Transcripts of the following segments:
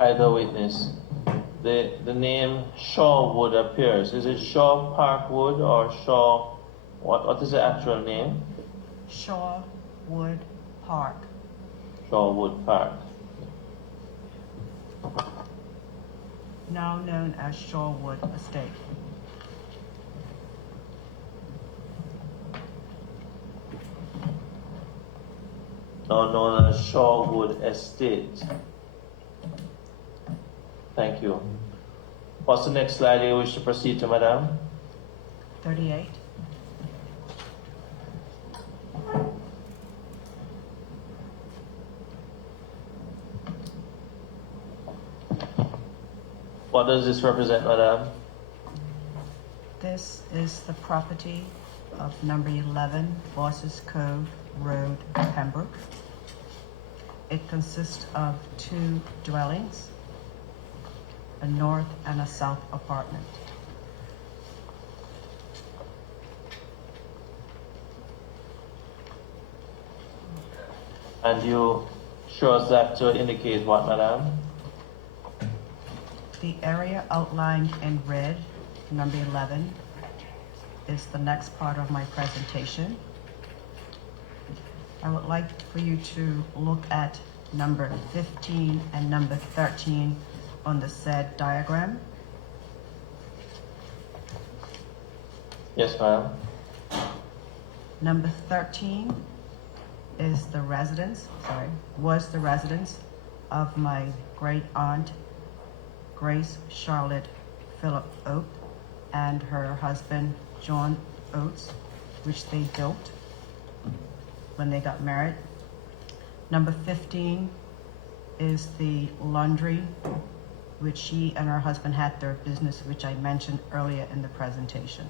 either witness. The name Shawwood appears. Is it Shaw Parkwood or Shaw? What is the actual name? Shawwood Park. Shawwood Park. Now known as Shawwood Estate. Now known as Shawwood Estate. Thank you. What's the next slide you wish to proceed to, Madam? 38. What does this represent, Madam? This is the property of number 11, Bosses Cove Road, Pembroke. It consists of 2 dwellings, a north and a south apartment. And you show us that to indicate what, Madam? The area outlined in red, number 11, is the next part of my presentation. I would like for you to look at number 15 and number 13 on the said diagram. Yes, ma'am. Number 13 is the residence, was the residence of my great aunt, Grace Charlotte Phillip Oates, and her husband, John Oates, which they built when they got married. Number 15 is the laundry, which she and her husband had their business, which I mentioned earlier in the presentation.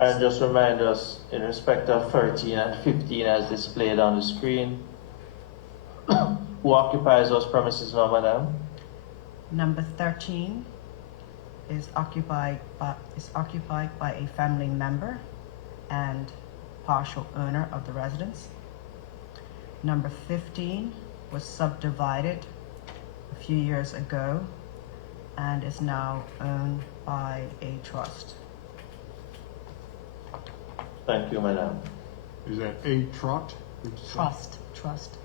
And just remind us, in respect of 13 and 15 as displayed on the screen, who occupies those premises now, Madam? Number 13 is occupied by a family member and partial owner of the residence. Number 15 was subdivided a few years ago and is now owned by a trust. Thank you, Madam. Is that a trust? Trust.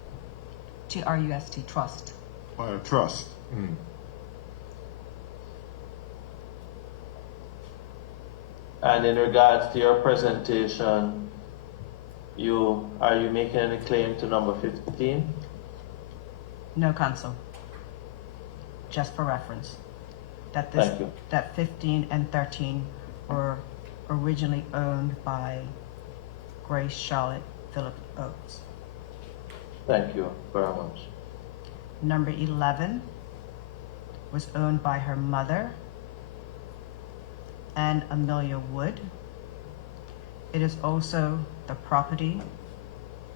T-R-U-S-T, trust. A trust. Mm. And in regards to your presentation, are you making any claim to number 15? No, Counsel. Just for reference. Thank you. That 15 and 13 were originally owned by Grace Charlotte Phillip Oates. Thank you very much. Number 11 was owned by her mother and Amelia Wood. It is also the property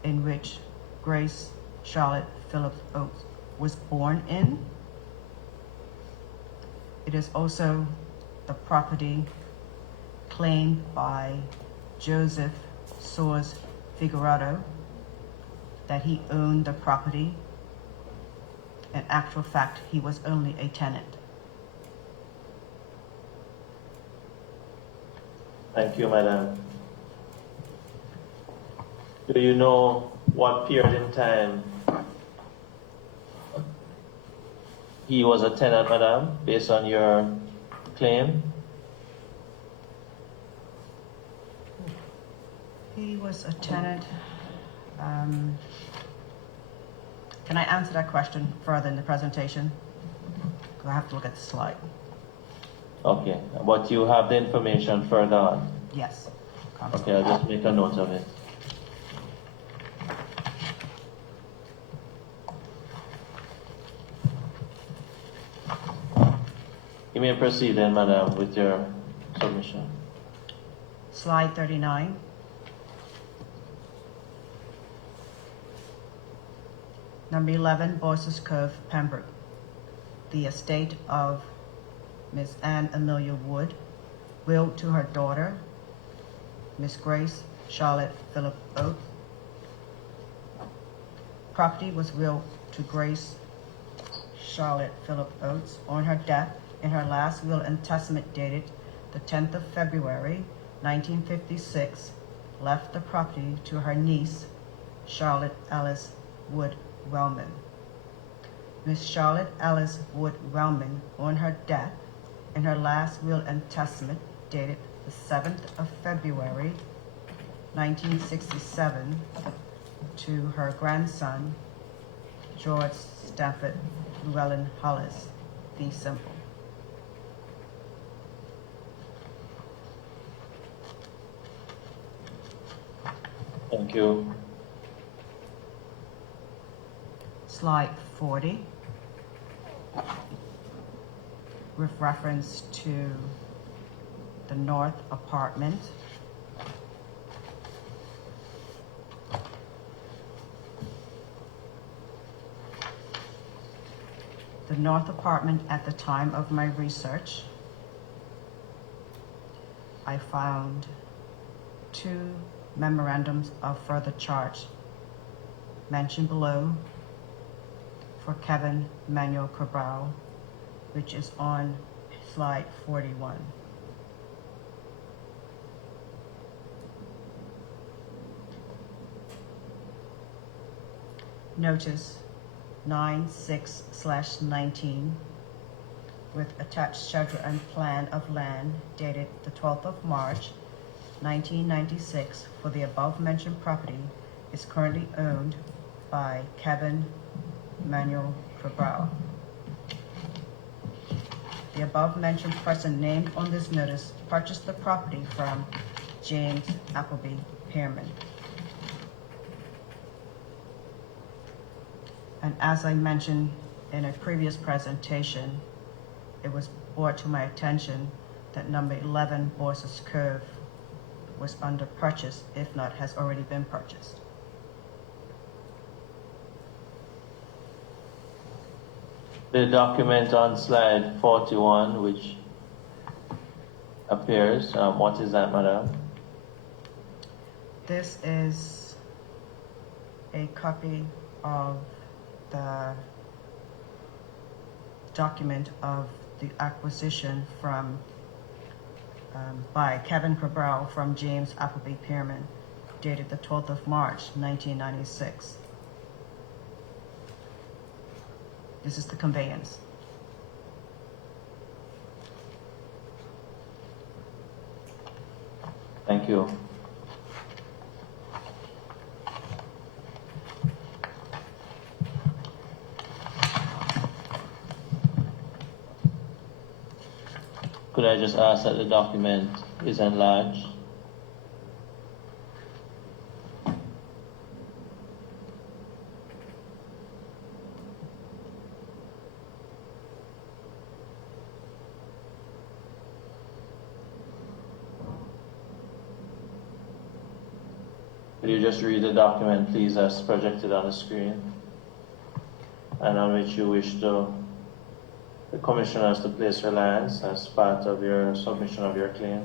in which Grace Charlotte Phillip Oates was born in. It is also the property claimed by Joseph Soares Figueroa, that he owned the property. In actual fact, he was only a tenant. Thank you, Madam. Do you know what period in time he was a tenant, Madam, based on your claim? He was a tenant. Can I answer that question further in the presentation? I have to look at the slide. Okay, but you have the information further on? Yes. Okay, I'll just make a note of it. You may proceed then, Madam, with your submission. Slide 39. Number 11, Bosses Cove, Pembroke. The estate of Miss Anne Amelia Wood, willed to her daughter, Miss Grace Charlotte Phillip Oates, property was willed to Grace Charlotte Phillip Oates on her death in her last will and testament dated the 10th of February, 1956, left the property to her niece, Charlotte Ellis Wood Wellman. Miss Charlotte Ellis Wood Wellman, on her death, in her last will and testament dated the 7th of February, 1967, to her grandson, George Stafford Llewellyn Hollis, fee simple. Thank you. Slide 40, with reference to the north apartment. The north apartment, at the time of my research, I found 2 memorandums of further charge mentioned below for Kevin Manuel Cabral, which is on slide 41. Notice 96/19 with attached schedule and plan of land dated the 12th of March, 1996 for the above-mentioned property is currently owned by Kevin Manuel Cabral. The above-mentioned person named on this notice purchased the property from James Appleby Pearman. And as I mentioned in a previous presentation, it was brought to my attention that number 11 Boyce's Cove was under purchase, if not has already been purchased. The document on slide 41, which appears, what is that, madam? This is a copy of the document of the acquisition from by Kevin Cabral from James Appleby Pearman, dated the 12th of March, 1996. This is the conveyance. Thank you. Could I just ask that the document is enlarged? Could you just read the document, please, as projected on the screen, and on which you wish the commissioners to place reliance as part of your submission of your claim?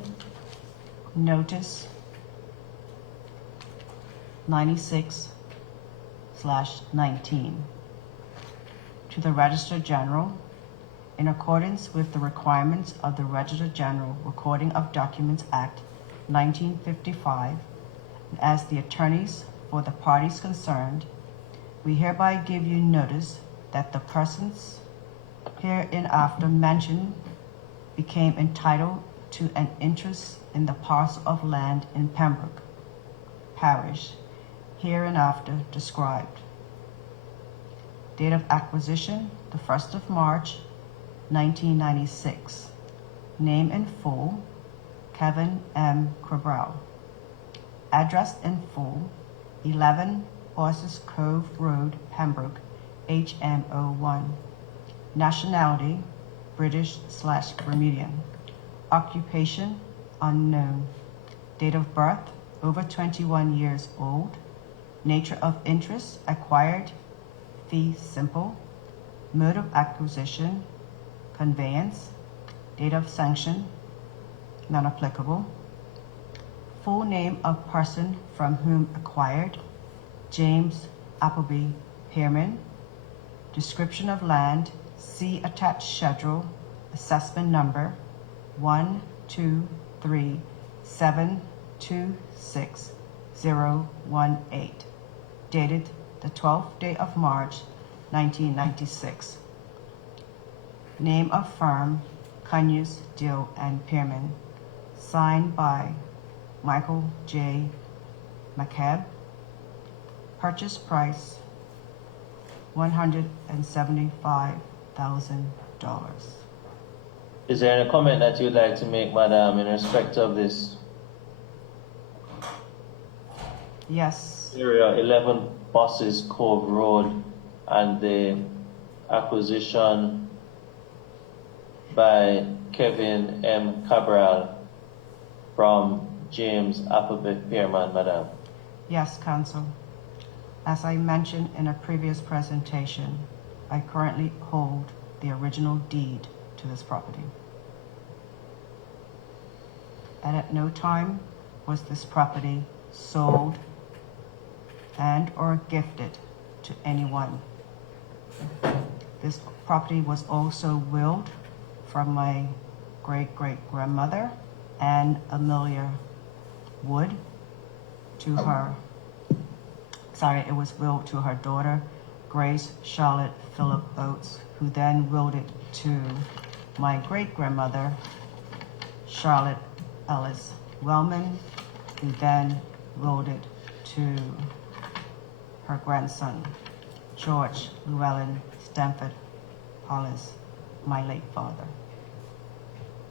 Notice 96/19 to the Register General, in accordance with the requirements of the Register General Recording of Documents Act 1955, and as the attorneys for the parties concerned, we hereby give you notice that the persons hereinafter mentioned became entitled to an interest in the parcel of land in Pembroke Parish, hereinafter described. Date of acquisition, the 1st of March, 1996. Name in full, Kevin M. Cabral. Address in full, 11 Boyce's Cove Road, Pembroke, HM01. Nationality, British/Bermudian. Occupation, unknown. Date of birth, over 21 years old. Nature of interest, acquired. Fee simple. Mode of acquisition, conveyance. Date of sanction, non-applicable. Full name of person from whom acquired, James Appleby Pearman. Description of land, see attached schedule, assessment number 123726018, dated the 12th day of March, 1996. Name of firm, Conyers, Dill and Pearman. Signed by Michael J. McCabe. Purchase price $175,000. Is there any comment that you'd like to make, madam, in respect of this Yes, area 11 Buses Cove Road and the acquisition by Kevin M. Cabral from James Appleby Pearman, madam? yes, Council. As I mentioned in a previous presentation, I currently hold the original deed to this property. And at no time was this property sold and or gifted to anyone. This property was also willed from my great-great-grandmother, Anne Amelia Wood, to her, it was willed to her daughter, Grace Charlotte Phillip Oates, who then willed it to my great-grandmother, Charlotte Ellis Wellman, who then willed it to her grandson, George Llewellyn Stanford Hollis, my late father.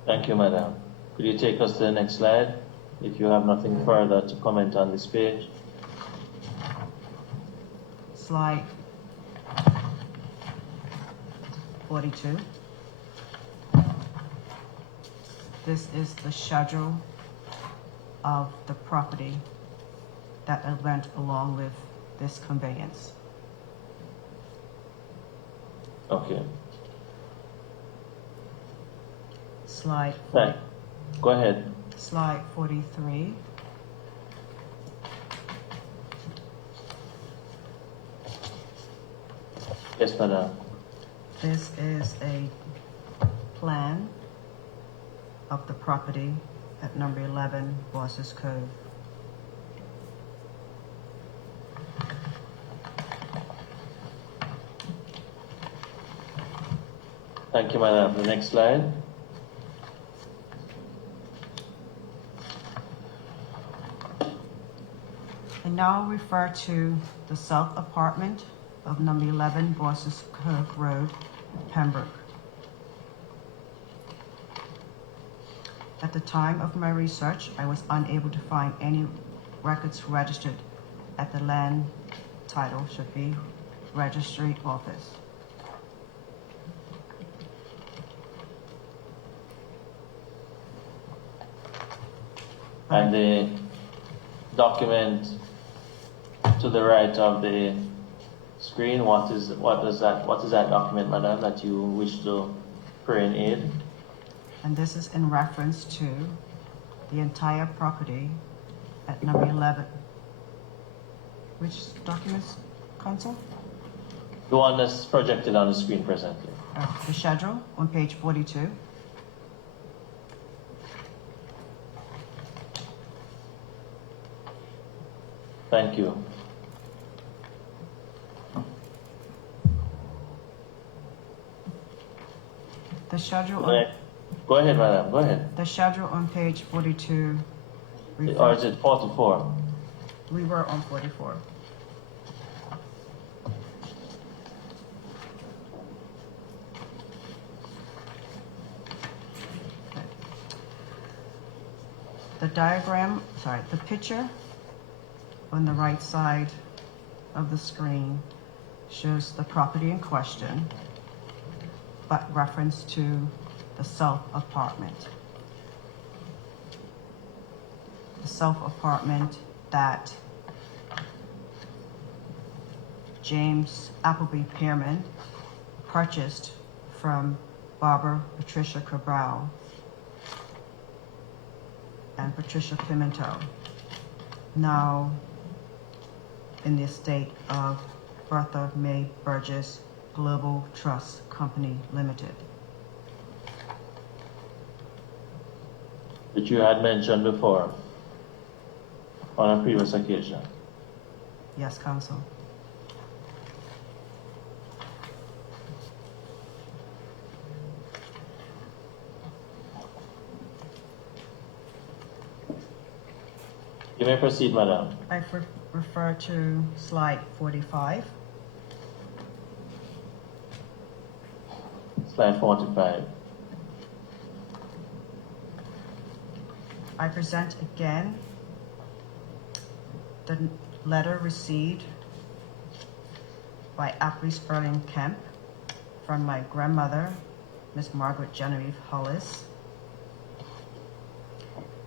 Thank you, madam. Could you take us to the next slide if you have nothing further to comment on this page? Slide 42. This is the schedule of the property that went along with this conveyance. Okay. Slide, Right. Go ahead. slide 43. Yes, madam. This is a plan of the property at number 11 Bosses Cove. Thank you, madam. The next slide. I now refer to the south apartment of number 11 Bosses Cove Road, Pembroke. At the time of my research, I was unable to find any records registered at the land title should be registry office. And the document to the right of the screen, what is that document, madam, that you wish to pray in aid? And this is in reference to the entire property at number 11. Which documents, Council? The one that's projected on the screen presently. The schedule on page 42. Thank you. The schedule Go on, ahead. Go ahead, madam. Go ahead. the schedule on page 42. Or is it 44? We were on 44. Okay. The picture on the right side of the screen shows the property in question, but reference to the south apartment. The south apartment that James Appleby Pearman purchased from Barbara Patricia Cabral and Patricia Pimentel, now in the estate of Bertha May Burgess Global Trust Company Limited. Which you had mentioned before on a previous occasion. Yes, Counsel. You may proceed, Madam. I refer to slide 45. Slide 45. I present again the letter received by Appley Sperling Kemp from my grandmother, Miss Margaret Genevieve Hollis.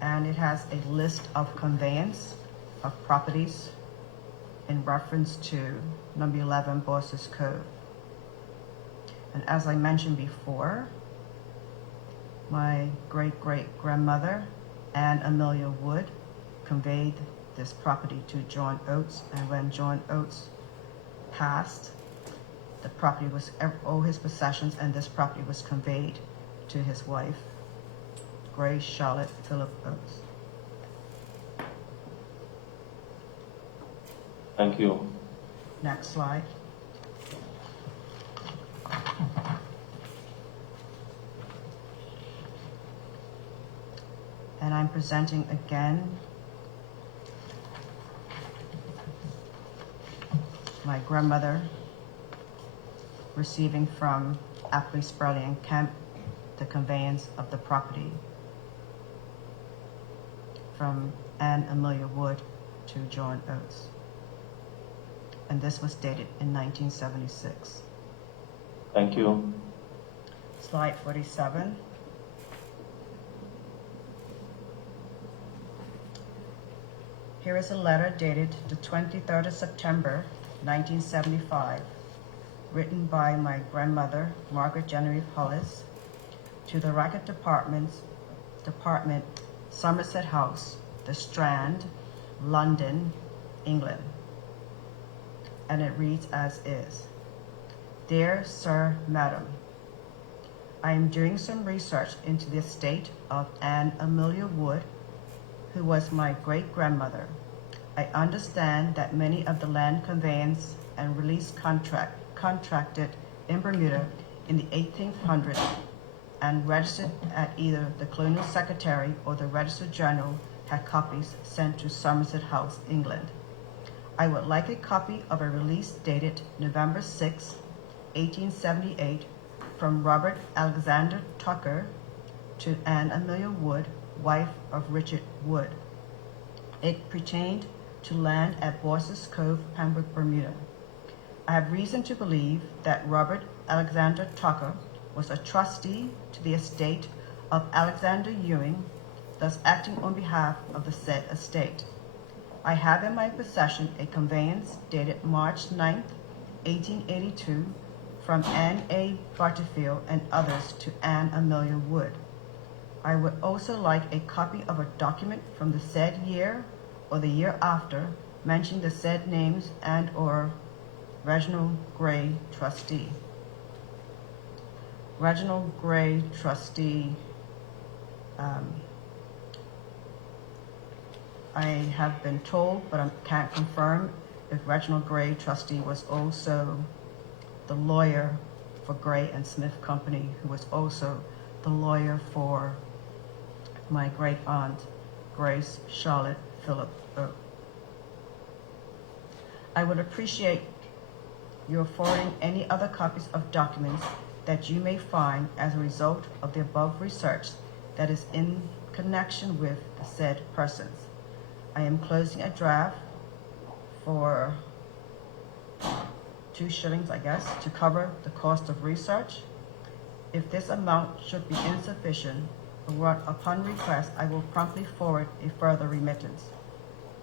And it has a list of conveyance of properties in reference to number 11 Bosses Cove. And as I mentioned before, my great-great-grandmother, Anne Amelia Wood, conveyed this property to John Oates, and when John Oates passed, the property was all his possessions, and this property was conveyed to his wife, Grace Charlotte Phillip Oates. Thank you. Next slide. And I'm presenting again my grandmother receiving from Appley Sperling Kemp the conveyance of the property from Anne Amelia Wood to John Oates. And this was dated in 1976. Thank you. Slide 47. Here is a letter dated the 23rd of September, 1975, written by my grandmother, Margaret Genevieve Hollis, to the Racket Department, Somerset House, The Strand, London, England. And it reads as is. Dear Sir, Madam, I am doing some research into the estate of Anne Amelia Wood, who was my great-grandmother. I understand that many of the land conveyance and release contracted in Bermuda in the 1800s and registered at either the Colonial Secretary or the Register General had copies sent to Somerset House, England. I would like a copy of a release dated November 6, 1878, from Robert Alexander Tucker to Anne Amelia Wood, wife of Richard Wood. It pertained to land at Bosses Cove, Pembroke, Bermuda. I have reason to believe that Robert Alexander Tucker was a trustee to the estate of Alexander Ewing, thus acting on behalf of the said estate. I have in my possession a conveyance dated March 9, 1882, from Anne A. Butterfield and others to Anne Amelia Wood. I would also like a copy of a document from the said year or the year after, mentioning the said names and or Reginald Gray, trustee. Reginald Gray, trustee. I have been told, but I can't confirm, if Reginald Gray, trustee, was also the lawyer for Gray and Smith Company, who was also the lawyer for my great aunt, Grace Charlotte Phillip Oates. I would appreciate your forwarding any other copies of documents that you may find as a result of the above research that is in connection with the said persons. I am closing a draft for 2 shillings, I guess, to cover the cost of research. If this amount should be insufficient, upon request, I will promptly forward a further remittance.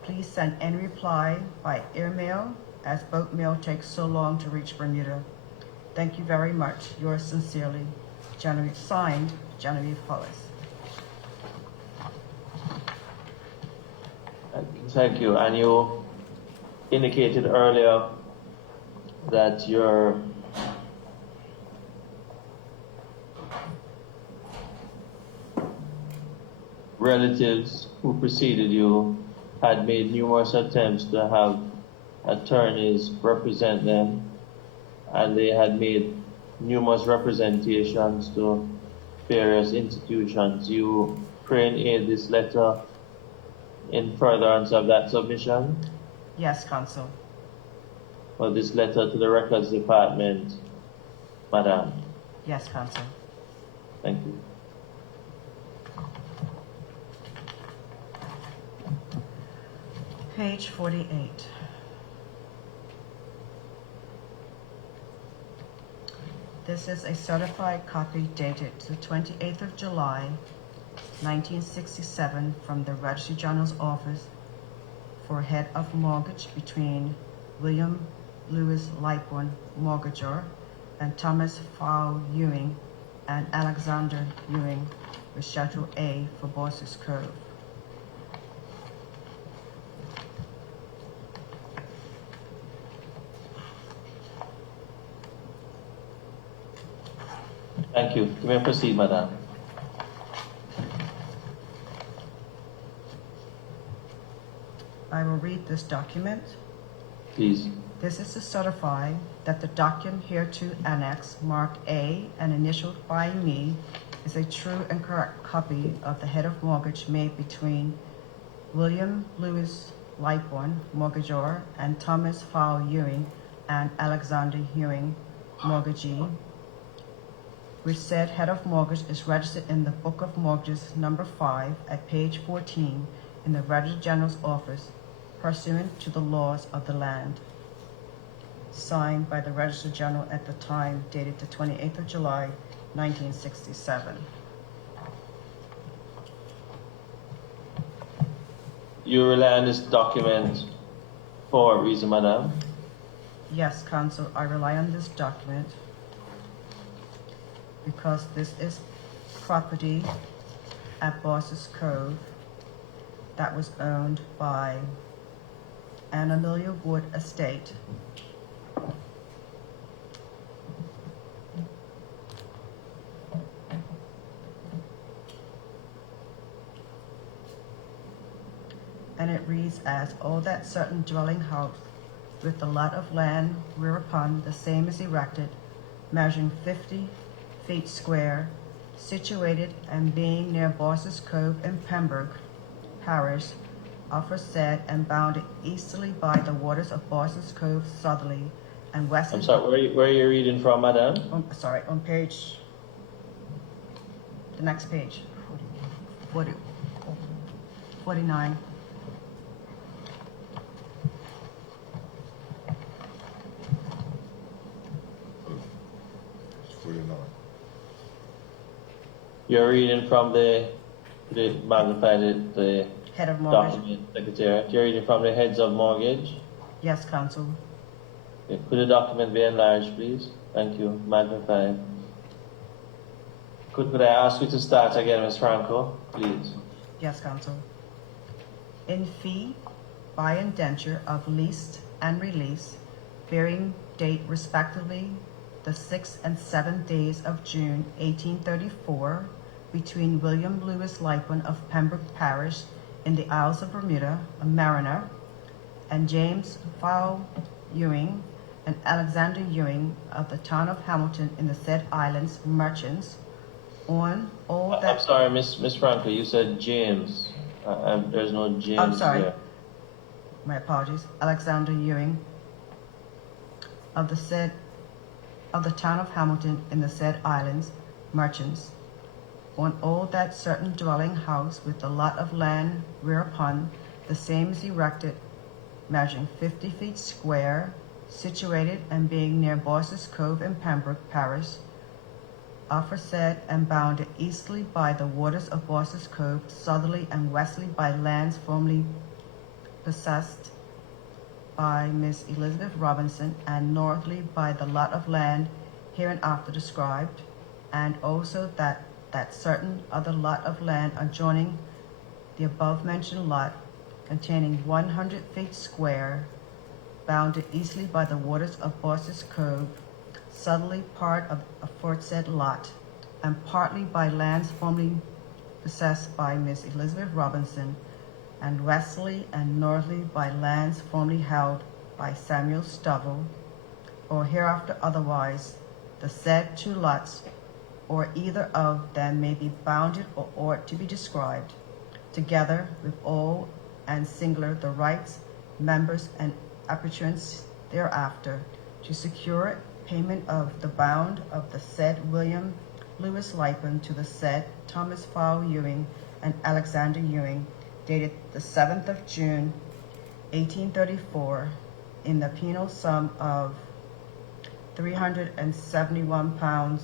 Please send any reply by airmail, as boat mail takes so long to reach Bermuda. Thank you very much. Yours sincerely, signed, Genevieve Hollis. Thank you. And you indicated earlier that your relatives who preceded you had made numerous attempts to have attorneys represent them, and they had made numerous representations to various institutions. You pray and aid this letter in furtherance of that submission, Yes, Counsel. or this letter to the Records Department, Madam. Yes, Counsel. Thank you. Page 48. This is a certified copy dated the 28th of July, 1967, from the Registry General's Office for head of mortgage between William Lewis Lightbourne, mortgagor, and Thomas Fowle Ewing and Alexander Ewing, with Schedule A for Boss's Cove. Thank you. You may proceed, Madam. I will read this document. Please. This is to certify that the document hereto annexed, marked A and initialed by me, is a true and correct copy of the head of mortgage made between William Lewis Lightbourne, mortgagor, and Thomas Fowle Ewing and Alexander Ewing, mortgagee, which said head of mortgage is registered in the Book of Mortgages number 5 at page 14 in the Registrar General's Office, pursuant to the laws of the land. Signed by the Registrar General at the time, dated the 28th of July, 1967. You rely on this document for what reason, Madam? Yes, Counsel, I rely on this document because this is property at Boss's Cove that was owned by an Amelia Wood estate. And it reads as, all that certain dwelling house with the lot of land whereupon the same is erected, measuring 50 feet square, situated and being near Boss's Cove in Pembroke Parish, aforesaid and bounded easterly by the waters of Boss's Cove southerly and westerly. I'm sorry, where are you reading from, Madam? On page, the next page, 49. It's 49. You're reading from the magnified the Head of mortgage. document secretariat. You're reading from the heads of mortgage. Yes, Counsel. Okay. Could the document be enlarged, please? Thank you. Magnified. Could I ask you to start again, Ms. Franco, please? Yes, Counsel. In fee by indenture of leased and release, bearing date respectively the 6th and 7th days of June 1834, between William Lewis Lightbourne of Pembroke Parish in the Isles of Bermuda, a mariner, and James Fowle Ewing and Alexander Ewing of the town of Hamilton in the said islands, merchants, on all I'm that... sorry, Miss Franco, you said James. There's no James I'm sorry. here. My apologies. Alexander Ewing of the town of Hamilton in the said islands, merchants, on all that certain dwelling house with the lot of land whereupon the same is erected, measuring 50 feet square, situated and being near Boss's Cove in Pembroke Parish, aforesaid and bounded easterly by the waters of Boss's Cove, southerly and westerly by lands formerly possessed by Miss Elizabeth Robinson, and northerly by the lot of land hereinafter described, and also that certain other lot of land adjoining the above-mentioned lot, containing 100 feet square, bounded easterly by the waters of Bosses Cove, southerly part of aforesaid lot, and partly by lands formerly possessed by Miss Elizabeth Robinson, and westerly and northerly by lands formerly held by Samuel Stovall, or hereafter otherwise, the said two lots, or either of them may be bounded or ought to be described, together with all and singular the rights, members, and appurtenance thereafter, to secure payment of the bound of the said William Lewis Lipen to the said Thomas Fowle Ewing and Alexander Ewing, dated the 7th of June, 1834, in the penal sum of £371,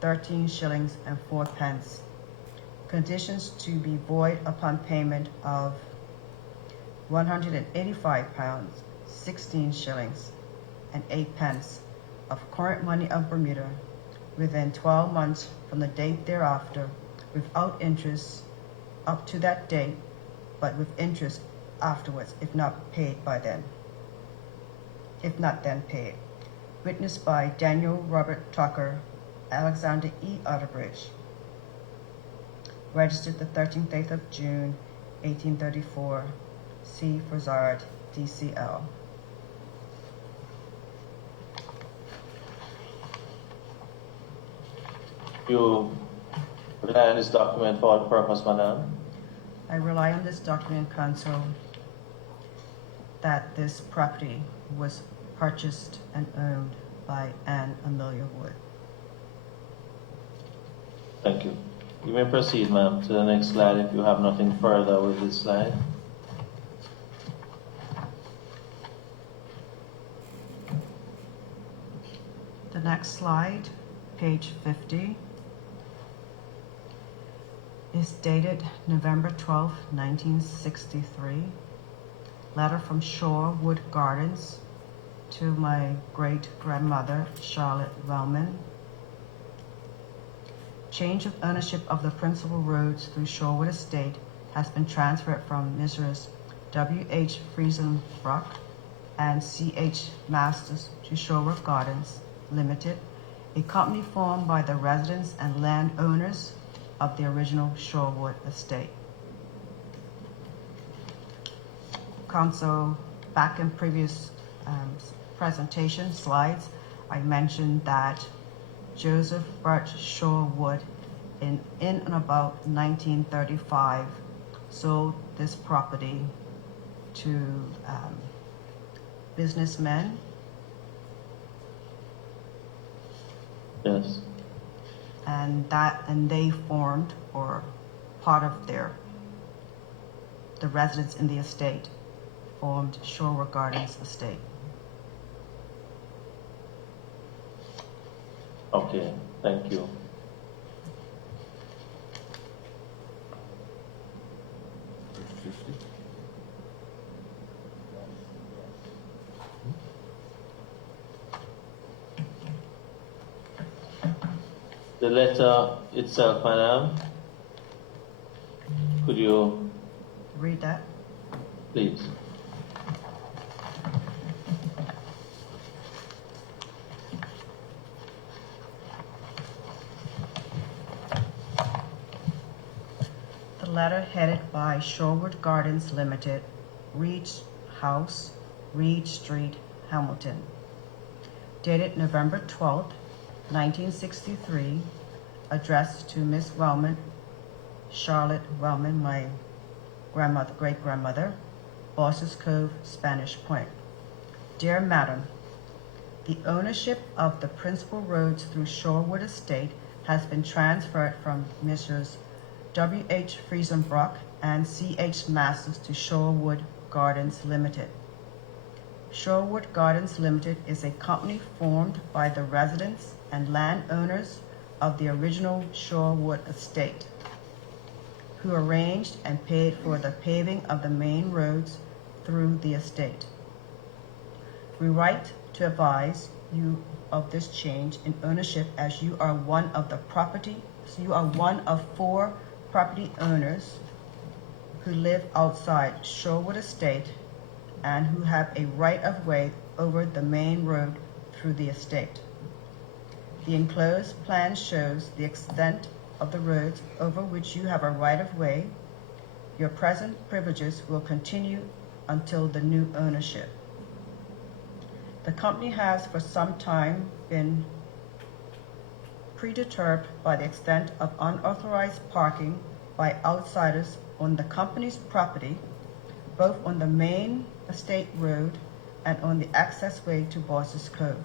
13 shillings and 4 pence. Conditions to be void upon payment of £185, 16 shillings and 8 pence of current money of Bermuda within 12 months from the date thereafter, without interest up to that date, but with interest afterwards, if not paid by then. If not then paid. Witnessed by Daniel Robert Tucker, Alexander E. Utterbridge. Registered the 13th day of June, 1834. C. Frazard, DCL. You rely on this document for what purpose, madam? I rely on this document, counsel, that this property was purchased and owned by Anne Amelia Wood. Thank you. You may proceed, ma'am, to the next slide if you have nothing further with this slide. The next slide, page 50, is dated November 12, 1963. Letter from Shorewood Gardens to my great-grandmother, Charlotte Wellman. Change of ownership of the principal roads through Shorewood Estate has been transferred from Messrs. W.H. Friesenbrock and C.H. Masters to Shorewood Gardens Limited, a company formed by the residents and landowners of the original Shorewood Estate. Council, back in previous presentation slides, I mentioned that Joseph Birch Shorewood in and about 1935 sold this property to businessmen. Yes. And they formed, or part of the residents in the estate formed Shorewood Gardens Estate. Okay, thank you. The letter itself, madam, could you Read that. please? The letter headed by Shorewood Gardens Limited, Reed House, Reed Street, Hamilton. Dated November 12th, 1963, addressed to Miss Wellman, Charlotte Wellman, my great-grandmother, Bosses Cove, Spanish Point. Dear Madam, the ownership of the principal roads through Shorewood Estate has been transferred from Messrs. W.H. Friesenbrock and C.H. Masters to Shorewood Gardens Limited. Shorewood Gardens Limited is a company formed by the residents and landowners of the original Shorewood Estate, who arranged and paid for the paving of the main roads through the estate. We write to advise you of this change in ownership, as you are one of 4 property owners who live outside Shorewood Estate and who have a right-of-way over the main road through the estate. The enclosed plan shows the extent of the roads over which you have a right-of-way. Your present privileges will continue until the new ownership. The company has for some time been perturbed by the extent of unauthorized parking by outsiders on the company's property, both on the main estate road and on the access way to Boss's Cove.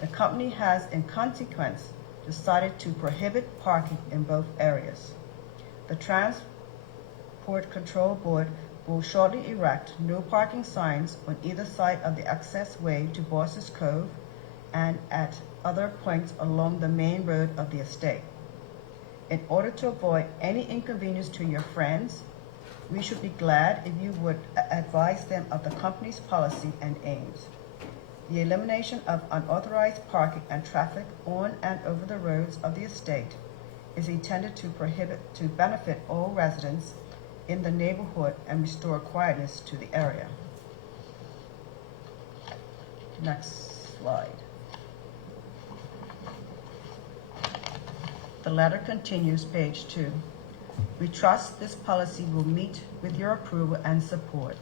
The company has, in consequence, decided to prohibit parking in both areas. The Transport Control Board will shortly erect no parking signs on either side of the access way to Boss's Cove and at other points along the main road of the estate. In order to avoid any inconvenience to your friends, we should be glad if you would advise them of the company's policy and aims. The elimination of unauthorized parking and traffic on and over the roads of the estate is intended to benefit all residents in the neighborhood and restore quietness to the area. Next slide. The letter continues, page 2. We trust this policy will meet with your approval and support.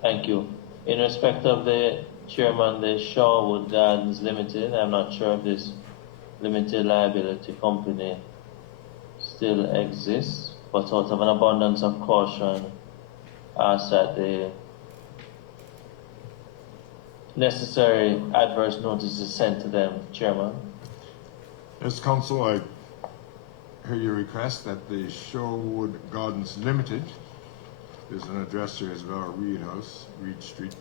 Thank you. In respect of the chairman, the Shorewood Gardens Limited, I'm not sure if this limited liability company still exists, but out of an abundance of caution, ask that the necessary adverse notice is sent to them, Chairman. Yes, Council, I hear your request that the Shorewood Gardens Limited, there's an address here as well, Reed House, Reed Street,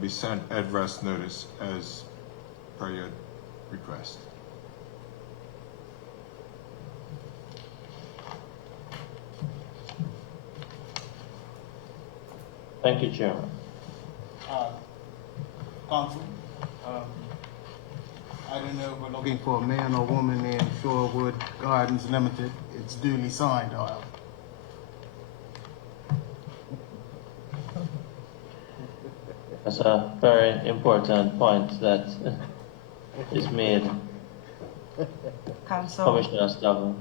be sent adverse notice as per your request. Thank you, Chairman. Council, I don't know if we're looking for a man or woman in Shorewood Gardens Limited. It's duly signed, however. That's a very important point that is made. Commissioner Stavron.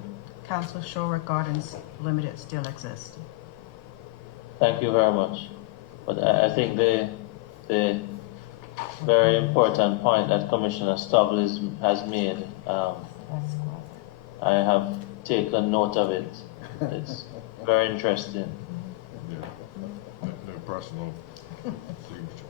Council Shorewood Gardens Limited still exists. Thank you very much. But I think the very important point that Commissioner Stovall has made, I have taken note of it. It's very interesting. Yeah, no personal signature.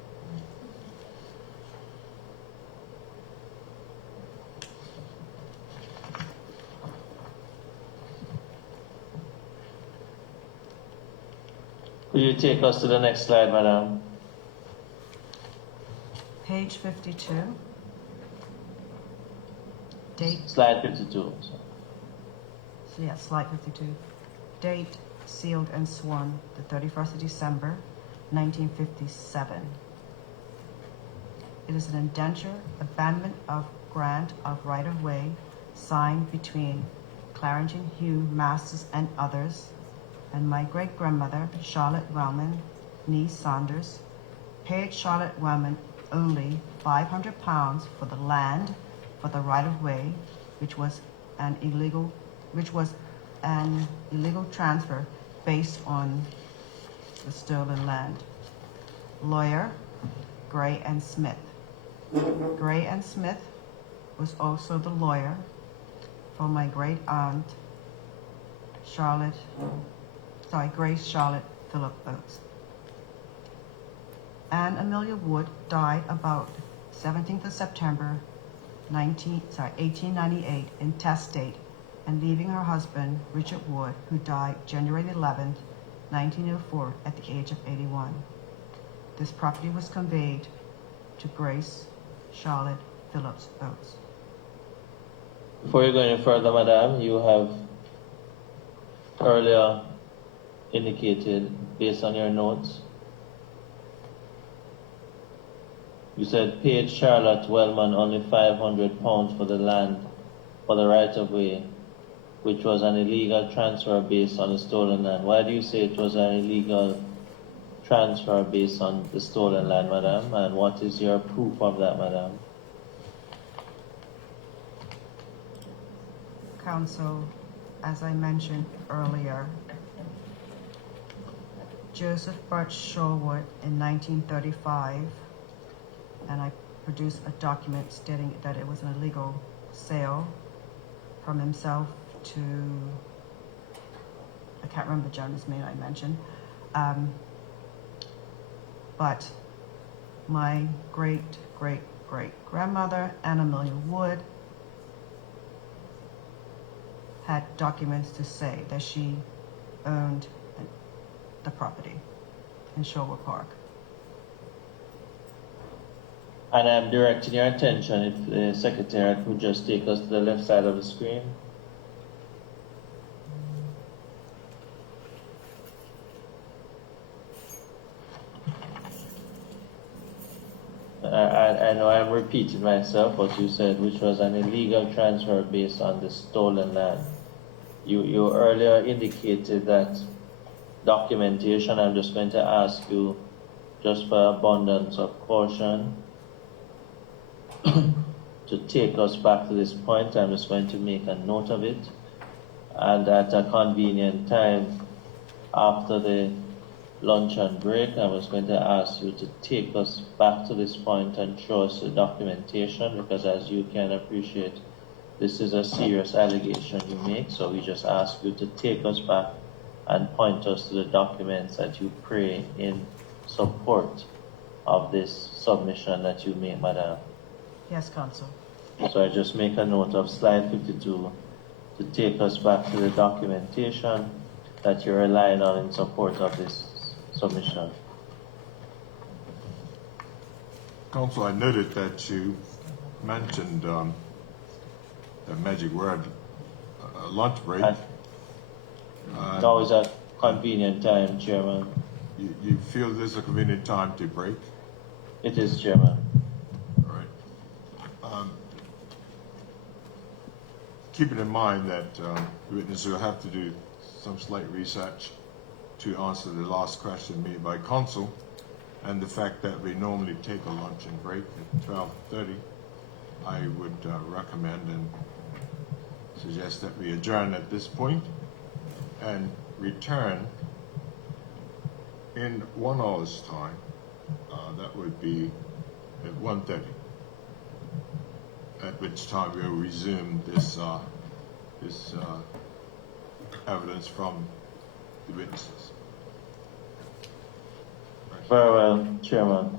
Could you take us to the next slide, Madam? Page 52. Date, Slide 52. so yeah, slide 52. Date, sealed and sworn, the 31st of December, 1957. It is an indenture, abandonment of grant of right-of-way, signed between Clarendon Hugh Masters and others, and my great-grandmother, Charlotte Wellman, niece Saunders, paid Charlotte Wellman only £500 for the land for the right-of-way, which was an illegal transfer based on the stolen land. Lawyer, Gray and Smith. Gray and Smith was also the lawyer for my great-aunt, Grace Charlotte Phillip Oates. Anne Amelia Wood died about 17th of September 1898 intestate and leaving her husband, Richard Wood, who died January 11th, 1904 at the age of 81. This property was conveyed to Grace Charlotte Phillips Oates. Before you go any further, Madam, you have earlier indicated, based on your notes, you said paid Charlotte Wellman only £500 for the land for the right-of-way, which was an illegal transfer based on the stolen land. Why do you say it was an illegal transfer based on the stolen land, madam? And what is your proof of that, madam? Council, as I mentioned earlier, Joseph Birch Shorewood in 1935, and I produced a document stating that it was an illegal sale from himself to, I can't remember the gentleman's name I mentioned, but my great-great-great-grandmother, Anna Million Wood, had documents to say that she owned the property in Shorewood Park. And I'm directing your attention, if the secretary could just take us to the left side of the screen. I know I'm repeating myself, what you said, which was an illegal transfer based on the stolen land. You earlier indicated that documentation. I'm just going to ask you, just for abundance of caution, to take us back to this point. I'm just going to make a note of it, and at a convenient time after the luncheon break, I was going to ask you to take us back to this point and show us the documentation, because as you can appreciate, this is a serious allegation you make, so we just ask you to take us back and point us to the documents that you pray in support of this submission that you make, madam. Yes, Council. So I just make a note of slide 52 to take us back to the documentation that you're relying on in support of this submission. Council, I noted that you mentioned the magic word, lunch break. Now is a convenient time, Chairman. You feel this is a convenient time to break? It is, Chairman. All right. Keeping in mind that the witness will have to do some slight research to answer the last question made by counsel, and the fact that we normally take a luncheon break at 12:30, I would recommend and suggest that we adjourn at this point and return in 1 hour's time. That would be at 1:30, at which time we'll resume this evidence from the witnesses. Very well, Chairman.